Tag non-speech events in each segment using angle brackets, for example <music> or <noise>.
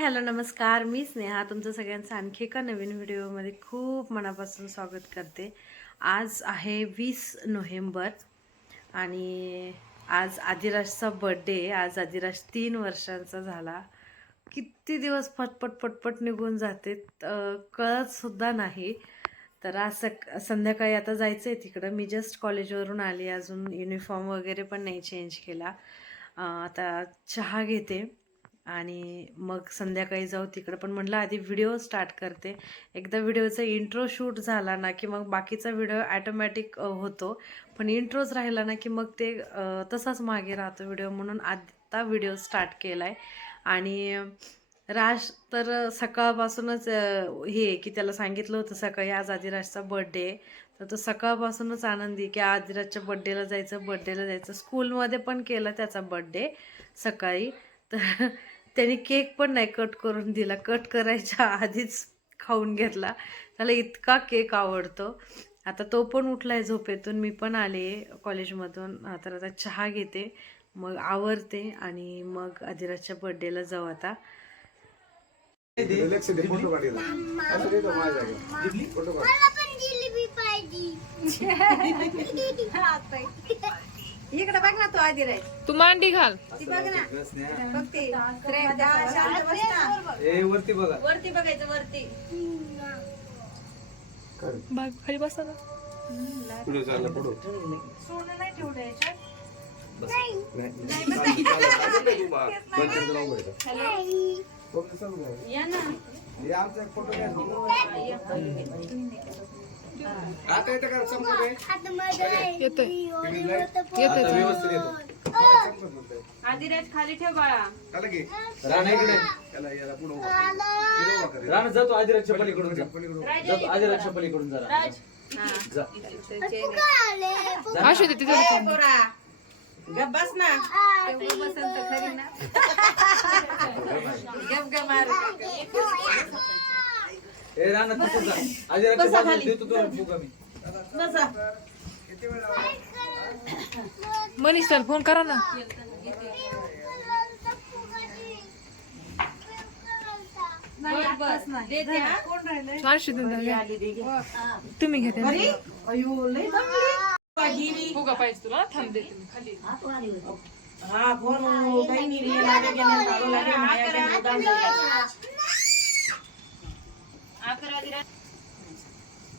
Hello नमस्कार. मी स्नेहा तुमचं सगळ्यांचं आणखी एका नवीन व्हिडिओमध्ये खूप मनापासून स्वागत करते. आज आहे वीस नोव्हेंबर आणि आज आदिराजचा बड्डे आज आदिराज तीन वर्षांचा झाला. किती दिवस पटपट पटपट निघून जाते कळतसुद्धा नाही. तर आज सक संध्याकाळी आता जायचं आहे तिकडं. मी जस्ट कॉलेजवरून आली. अजून युनिफॉर्म वगैरे पण नाही चेंज केला. आता चहा घेते. आणि मग संध्याकाळी जाऊ तिकडं. पण म्हटलं आधी व्हिडिओ स्टार्ट करते. एकदा व्हिडिओचा इंट्रो शूट झाला ना की मग बाकीचा व्हिडिओ ॲटोमॅटिक होतो. पण इंट्रोच राहिला ना की मग ते तसाच मागे राहतो व्हिडिओ म्हणून आत्ता व्हिडिओ स्टार्ट केला आहे आणि राज तर सकाळपासूनच हे की त्याला सांगितलं होतं सकाळी आज आदिराजचा बड्डे आहे. तर तो सकाळपासूनच आनंदी की आदिराजच्या बड्डेला जायचं बड्डेला जायचं. स्कूलमध्ये पण केलं त्याचा बड्डे सकाळी. तर त्याने केक पण नाही कट करून दिला. कट करायच्या आधीच खाऊन घेतला. त्याला इतका केक आवडतो. आता तो पण उठलाय झोपेतून. मी पण आले कॉलेजमधून. तर आता चहा घेते. मग आवरते आणि मग आदिराजच्या बड्डेला जाऊ आता. फोटो <laughs> <laughs> इकडे बघ ना तू आधी रे. तू मांडी घाल. ती बघ ना. बघ ते. श्रेया, शांत बस ना. ए वरती बघा. वरती बघायचं वरती. बाग खाली बसा ना. पुढे चाललं पुढे. सोनं नाही ठेवलं याच्यात. या ना. हे आमचा एक फोटो घ्या. आता येतं का चमकत आहे? आता व्यवस्थित येतं. चमकत. आदिराज खाली ठेव बाळा? राणा इकडे. याला याला पुढं उभं करा. इकडं उभं करा. राणा जातो आदिराजच्या पलीकडून जा. पलीकडून उभं करा. जातो आदिराजच्या पलीकडून जरा जा. असू दे तिथे ए, पोरा. गप बस ना. बसंत खरी ना. गप गप मार. ए राणा तसं जा. आदिराजच्या बाजूला देतो तुला फुगा मी. बसा मनीष सर फोन करा ना. तुम्ही घेते पाहिजे तुला हा फोन काही नाही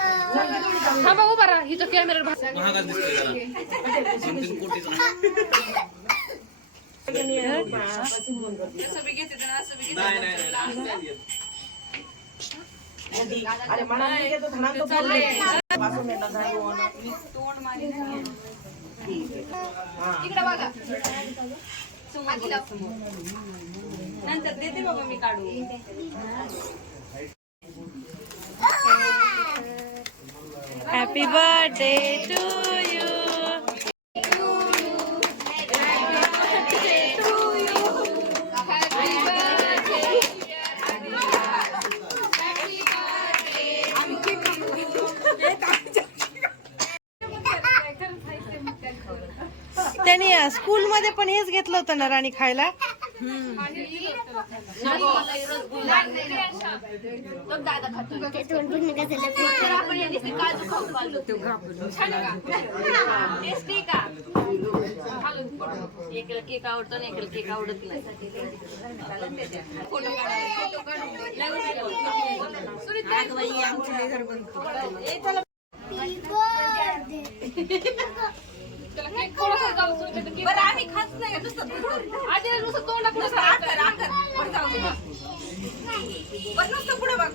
थांबा उभा राहा हिचं कॅमेरा दिसतोय जरा. दोन तीन कोटीचा नाही नाही नाही, नाही. अरे मला नाही तो बोलले इकडे बघा. समोर. नंतर देते बाबा मी काढू हॅपी बर्थडे टू यू त्याने स्कूलमध्ये पण हेच घेतलं होतं ना राणी खायला? एकेला केक आवडतो आणि एकेला केक आवडत नाही आम्ही खात नाही नुसतं नुसतं तोंड आपलं असं आकर, आकर. बरं, जाऊ दे. बरं, नुसतं पुढं बघ.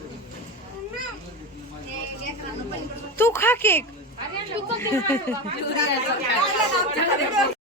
तू खा केक तू